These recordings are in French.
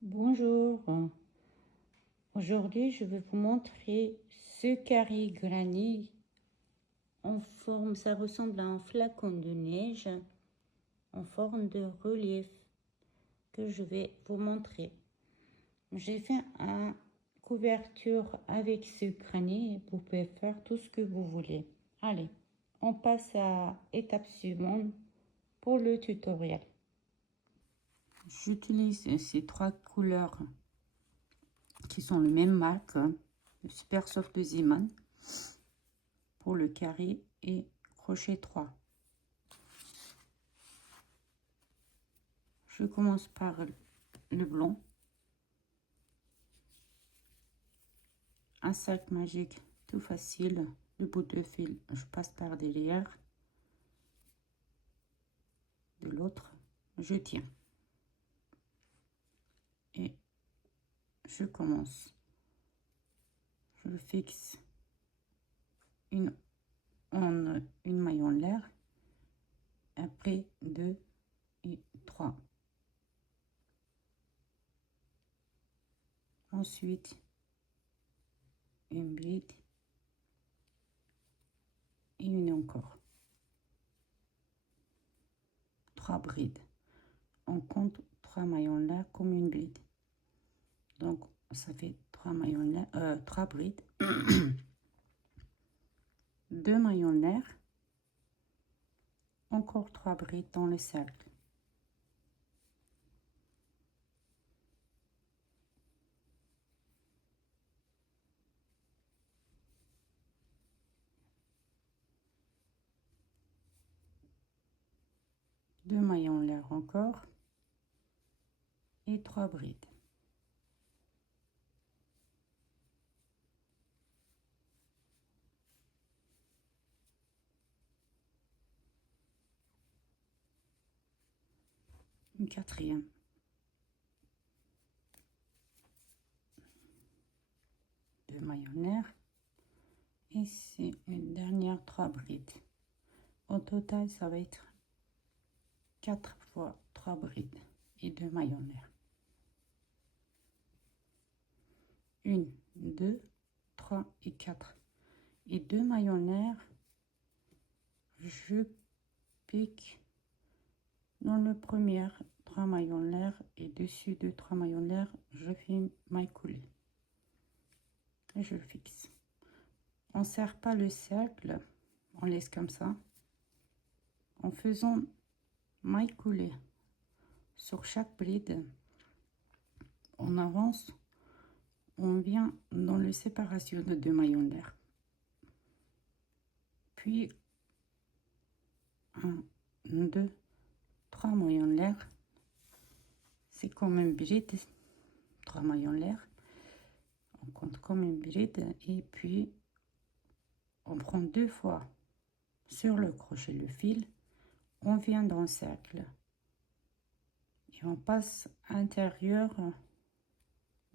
Bonjour, aujourd'hui je vais vous montrer ce carré granit en forme, ça ressemble à un flacon de neige en forme de relief que je vais vous montrer. J'ai fait une couverture avec ce granit, vous pouvez faire tout ce que vous voulez. Allez, on passe à l'étape suivante pour le tutoriel. J'utilise ces trois couleurs qui sont la même marque, le Super Soft de Zeeman, pour le carré et crochet 3. Je commence par le blanc, un sac magique tout facile, le bout de fil je passe par derrière, de l'autre je tiens et je commence. Je fixe une maille en l'air, après 2 et 3. Ensuite une bride et une encore. 3 brides. On compte 3 mailles en l'air comme une bride. Donc ça fait 3 mailles en l'air, 3 brides. 2 mailles en l'air. Encore 3 brides dans le cercle. Deux mailles en l'air encore et 3 brides. Une quatrième. Deux mailles en l'air. Et c'est une dernière 3 brides. Au total, ça va être 4 fois 3 brides et 2 mailles en l'air. 1, 2, 3 et 4. Et 2 mailles en l'air, je pique dans le premier 3 mailles en l'air et dessus de 3 mailles en l'air, je fais une maille coulée. Et je fixe. On ne serre pas le cercle, on laisse comme ça. En faisant maille coulée sur chaque bride, on avance, on vient dans la séparation de 2 mailles en l'air. Puis 1, 2, 3 mailles en l'air. C'est comme une bride, 3 mailles en l'air. On compte comme une bride et puis on prend 2 fois sur le crochet le fil, on vient dans le cercle et on passe à l'intérieur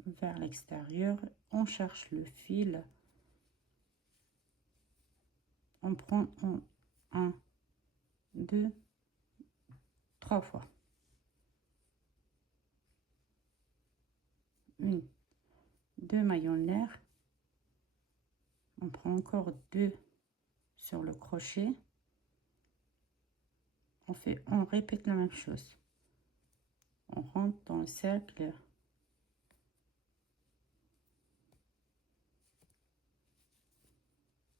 vers l'extérieur, on cherche le fil, on prend 1, 2, 3 fois. 1, 2 mailles en l'air, on prend encore 2 sur le crochet, on répète la même chose, on rentre dans le cercle,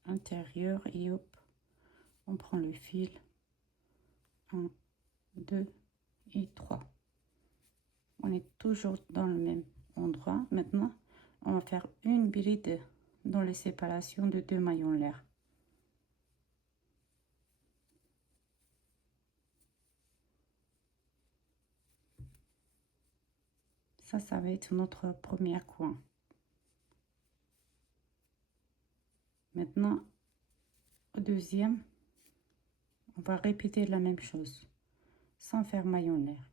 intérieur et hop, on prend le fil, 1, 2 et 3. On est toujours dans le même endroit. Maintenant on va faire une bride dans les séparations de 2 mailles en l'air. Ça va être notre premier coin. Maintenant au deuxième, on va répéter la même chose sans faire maille en l'air.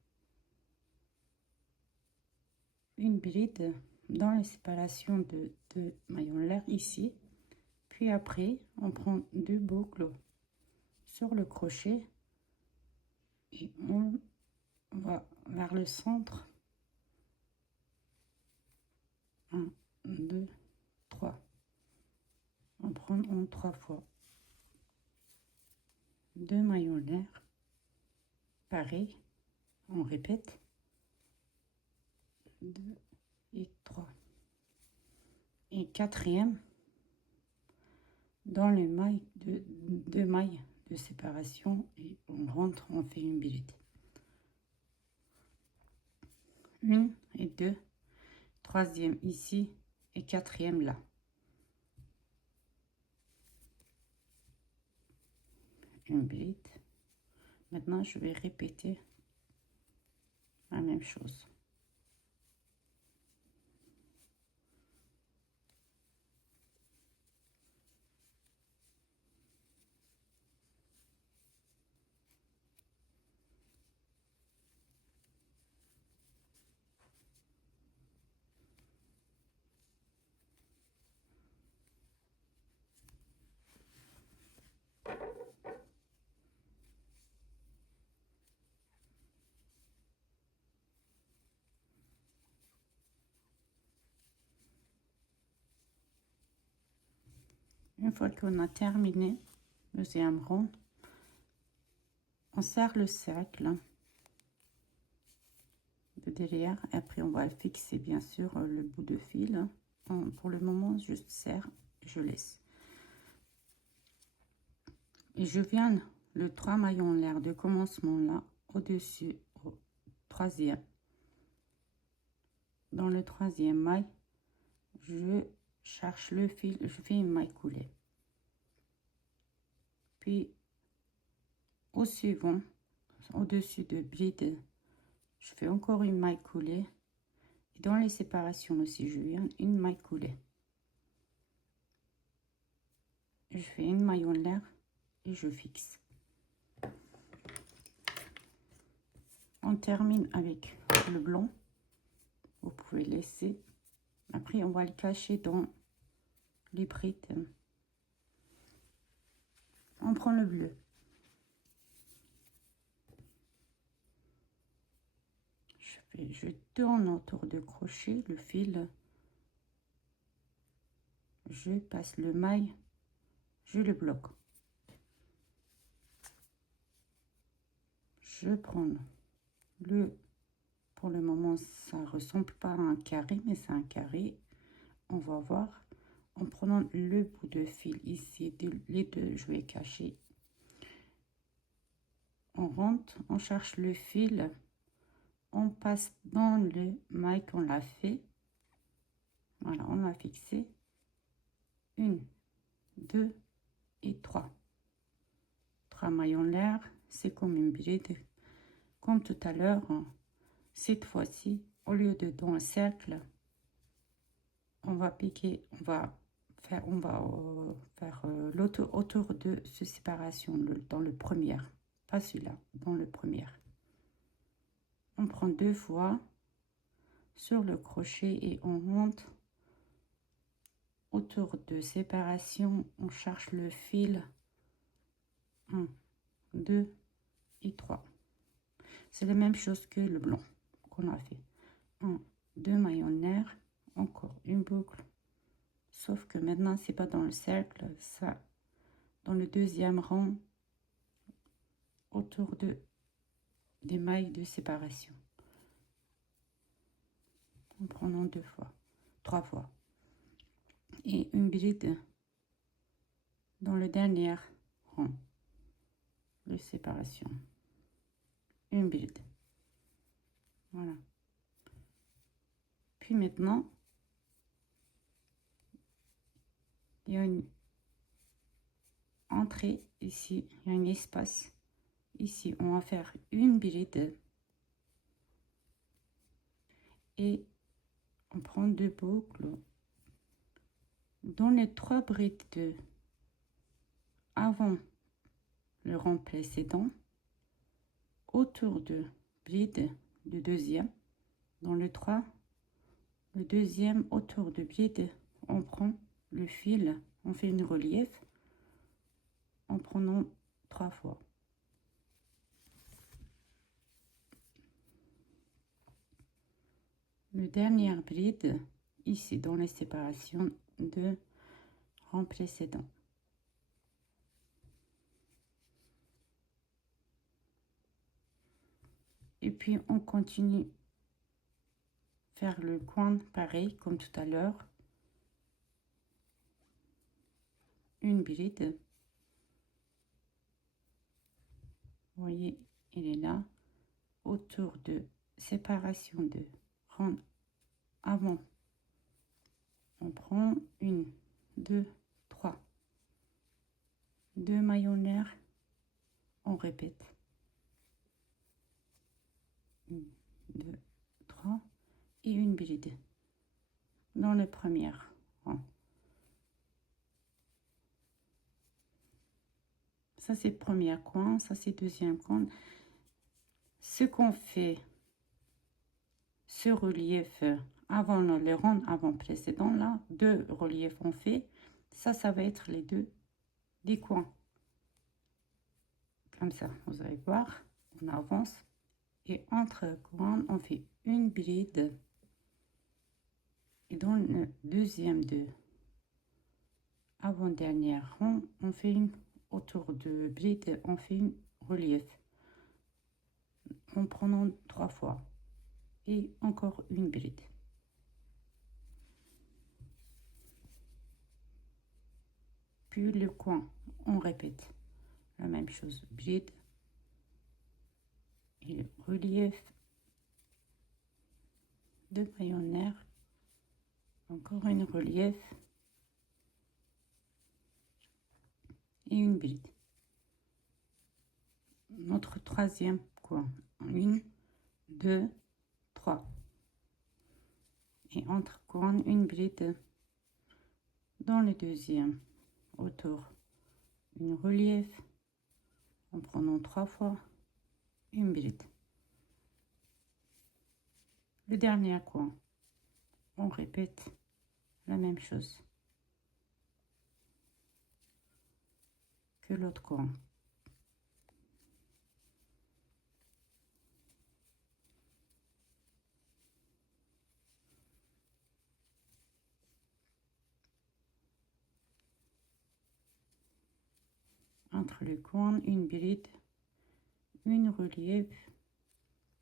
Une bride dans les séparations de 2 mailles en l'air ici, puis après on prend 2 boucles sur le crochet et on va vers le centre 2, 3. On prend en 3 fois. 2 maillons l'air. Pareil, on répète. 2 et 3. Et quatrième, dans les mailles deux mailles de séparation, et on rentre, on fait une bilette. 1 et 2, troisième ici et quatrième là. Une bilette. Maintenant, je vais répéter la même chose. Une fois qu'on a terminé le deuxième rond, on serre le cercle de derrière et après on va fixer bien sûr le bout de fil. Pour le moment, je serre, je laisse. Et je viens le 3 maillons l'air de commencement là, au-dessus, au troisième. Dans le troisième maille, je cherche le fil, je fais une maille coulée. Puis au suivant, au-dessus de bride, je fais encore une maille coulée. Et dans les séparations aussi, je viens une maille coulée. Je fais une maille en l'air et je fixe. On termine avec le blanc. Vous pouvez laisser. Après, on va le cacher dans les brides. On prend le bleu. Je tourne autour de crochet le fil. Je passe le maille. Je le bloque. Je prends le... Pour le moment, ça ressemble pas à un carré, mais c'est un carré. On va voir. En prenant le bout de fil ici, les deux, je vais cacher. On rentre, on cherche le fil, on passe dans le maille qu'on l'a fait. Voilà, on a fixé. 1, 2 et 3. 3 mailles en l'air, c'est comme une bride. Comme tout à l'heure, cette fois-ci, au lieu de dans le cercle, on va piquer, on va faire l'autre autour de cette séparation dans le premier, pas celui-là, dans le premier. On prend 2 fois sur le crochet et on monte autour de séparation, on cherche le fil. 1, 2 et 3. C'est la même chose que le blanc qu'on a fait. 1, 2 mailles en l'air, encore une boucle. Sauf que maintenant, c'est pas dans le cercle, ça dans le deuxième rang, autour des mailles de séparation. En prenant 2 fois, 3 fois. Et une bride dans le dernier rang de séparation. Une bride. Voilà. Puis maintenant, il y a une entrée ici, il y a un espace. Ici, on va faire une bride et on prend 2 boucles. Dans les 3 brides avant le rang précédent, autour de bride du deuxième, dans le 3, le deuxième autour de bride, on prend le fil, on fait une relief en prenant 3 fois. Le dernier bride ici dans les séparations de rang précédent. Et puis on continue faire le coin pareil comme tout à l'heure. Une bride. Vous voyez, il est là. Autour de séparation de rang avant. On prend une, deux, trois. 2 maillons nerfs. On répète. 1, 2, 3 et une bride dans le premier rang. Ça c'est premier coin, ça c'est deuxième coin. Ce qu'on fait, ce relief avant le rang avant précédent là, 2 reliefs on fait, ça va être les deux des coins. Comme ça, vous allez voir, on avance et entre coins on fait une bride. Et dans le deuxième de avant-dernier rang, on fait une autour de bride, on fait une relief en prenant 3 fois et encore une bride. Puis le coin, on répète la même chose, bride et relief, 2 maillons nerfs, encore une relief et une bride. Notre troisième coin, 1, 2, 3 et entre coins une bride dans le deuxième autour une relief en prenant 3 fois une bride. Le dernier coin, on répète la même chose que l'autre coin. Entre les coins, une bride, une relief.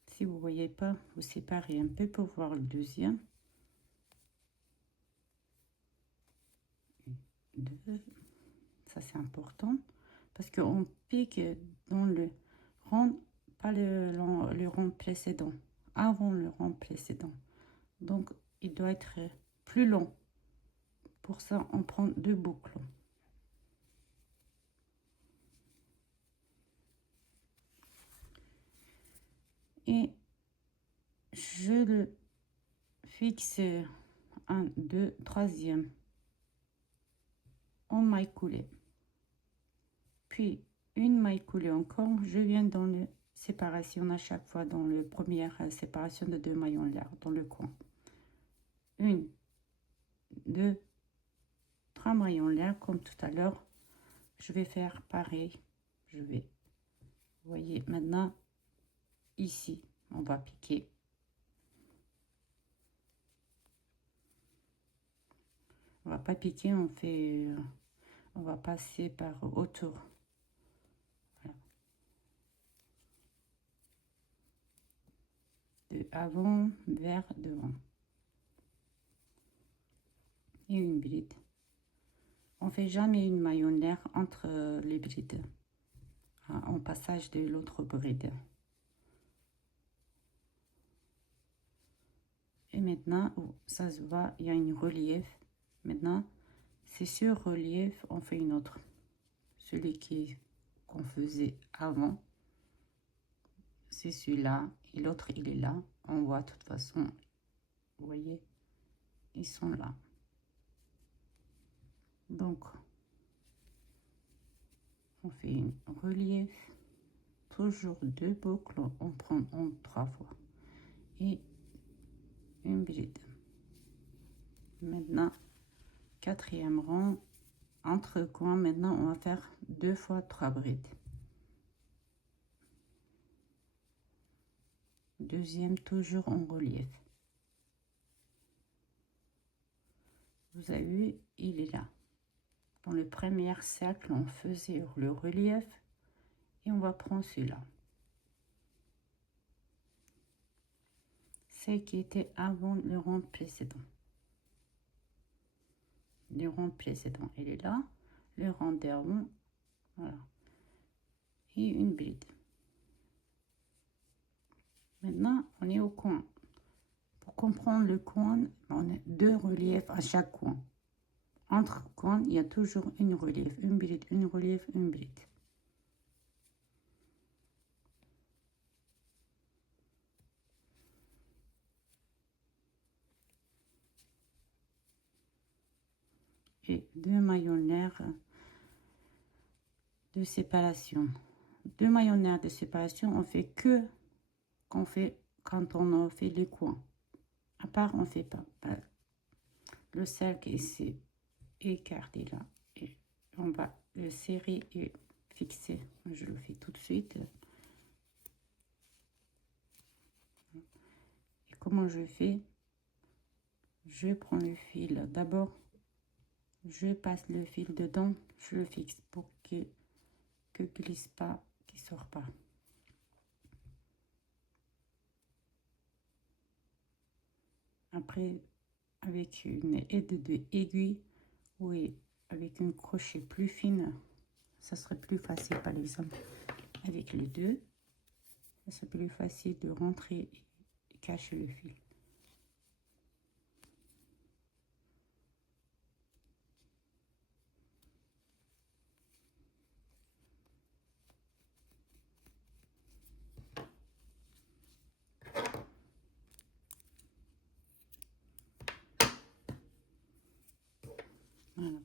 Si vous voyez pas, vous séparez un peu pour voir le deuxième. 2, ça c'est important parce qu'on pique dans le rang, pas le rang précédent, avant le rang précédent. Donc il doit être plus long. Pour ça, on prend 2 boucles. Et je le fixe 1, 2, 3e en maille coulée. Puis une maille coulée encore, je viens dans le séparation à chaque fois dans le première séparation de 2 maillons larges dans le coin. 1, 2, 3 maillons larges comme tout à l'heure. Je vais faire pareil. Vous voyez maintenant ici, on va piquer. On va pas piquer, on va passer par autour. Voilà. De avant vers devant. Et une bride. On fait jamais une maillon nerf entre les brides en passage de l'autre bride. Et maintenant, ça se voit, il y a une relief. Maintenant, c'est sur relief, on fait une autre. Celui qu'on faisait avant, c'est celui-là. Et l'autre, il est là. On voit de toute façon, vous voyez, ils sont là. Donc, on fait une relief. Toujours 2 boucles, on prend en 3 fois. Et une bride. Maintenant, 4e rang, entre coins, maintenant on va faire 2 fois 3 brides. Deuxième toujours en relief. vous avez vu, il est là. Dans le premier cercle, on faisait le relief et on va prendre celui-là. C'est qui était avant le rond précédent. Le rond précédent, il est là. Le rond d'avant, voilà. Et une bride. Maintenant, on est au coin. Pour comprendre le coin, on a 2 reliefs à chaque coin. Entre coins, il y a toujours une relief, une bride, une relief, une bride. Et 2 maillons nerfs de séparation. 2 maillons nerfs de séparation, on fait que quand on a fait les coins. À part, on fait pas. Le cercle ici écarté là. Et on va le serrer et fixer. Je le fais tout de suite. Et comment je fais? Je prends le fil. D'abord, je passe le fil dedans. Je le fixe pour que glisse pas, qu'il sort pas. Après, avec une aide de aiguille, oui, avec une crochet plus fine, ça serait plus facile. Par exemple, avec les deux, ça serait plus facile de rentrer et cacher le fil. Voilà.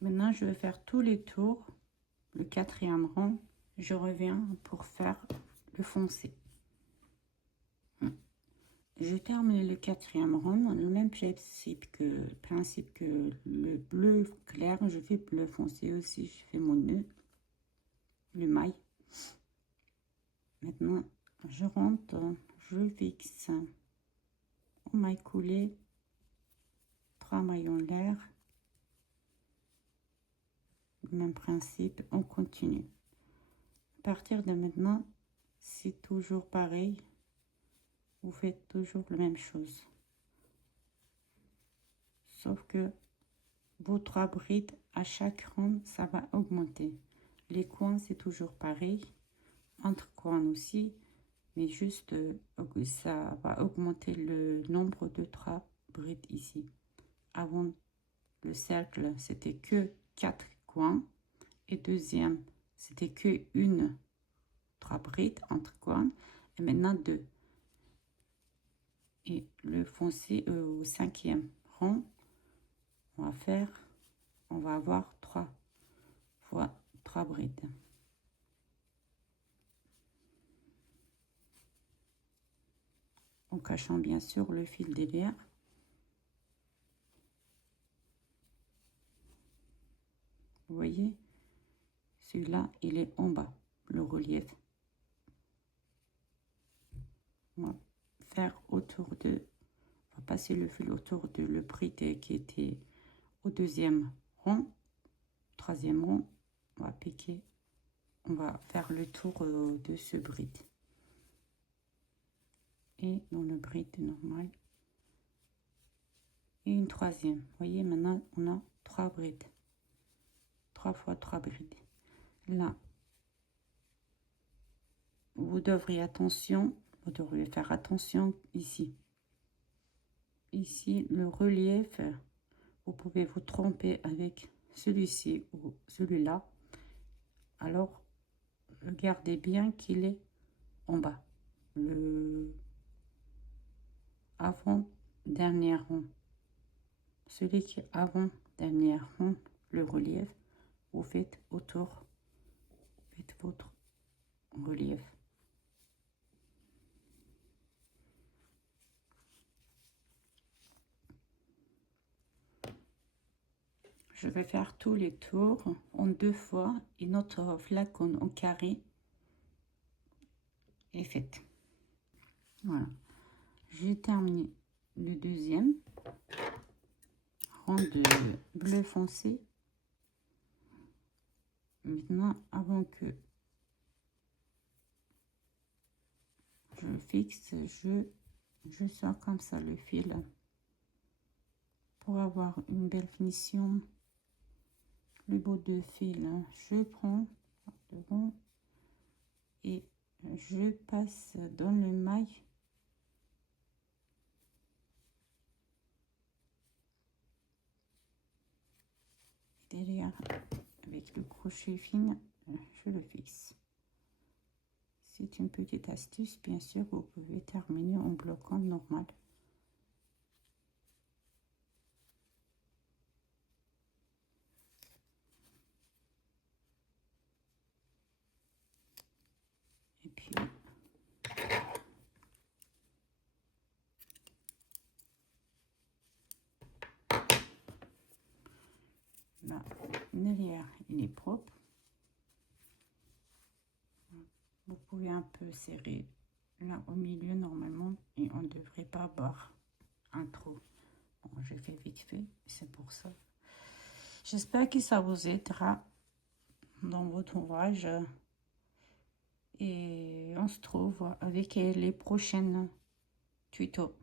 Maintenant, je vais faire tous les tours. Le 4e rang, je reviens pour faire le foncé. Je termine le 4e rang, le même principe que le bleu clair. Je fais bleu foncé aussi, je fais mon nœud, le maille. Maintenant, je rentre, je fixe au maille coulé, 3 maillons l'air. Même principe, on continue. À partir de maintenant, c'est toujours pareil. Vous faites toujours la même chose. Sauf que vos 3 brides, à chaque rang, ça va augmenter. Les coins, c'est toujours pareil. Entre coins aussi. Mais juste, ça va augmenter le nombre de 3 brides ici. Avant, le cercle, c'était que 4 coins. Et deuxième, c'était que 3 brides entre coins. Et maintenant 2. Et le foncé au 5e rang, on va avoir 3 fois 3 brides. En cachant bien sûr le fil derrière. Vous voyez, celui-là, il est en bas, le relief. On va faire autour de, on va passer le fil autour de le bride qui était au 2e rang, 3e rang. On va piquer, on va faire le tour de ce bride. Et dans le bride normal. Et une 3e. Vous voyez, maintenant, on a 3 brides. 3 fois 3 brides. Là, vous devriez faire attention ici. Ici, le relief, vous pouvez vous tromper avec celui-ci ou celui-là. Alors, regardez bien qu'il est en bas. Le avant-dernier rond. Celui qui est avant-dernier rond, le relief, vous faites autour, faites votre relief. Je vais faire tous les tours en 2 fois et notre flacon en carré est fait. Voilà. J'ai terminé le 2e rond de bleu foncé. Maintenant, avant que je fixe, je sors comme ça le fil pour avoir une belle finition. Le bout de fil, je prends devant et je passe dans le maille derrière avec le crochet fin, je le fixe. C'est une petite astuce, bien sûr, vous pouvez terminer en bloquant normal. Et puis là, derrière, il est propre. Vous pouvez un peu serrer là au milieu normalement et on ne devrait pas avoir un trou. Bon, j'ai fait vite fait, c'est pour ça. J'espère que ça vous aidera dans votre ouvrage et on se trouve avec les prochaines tutos.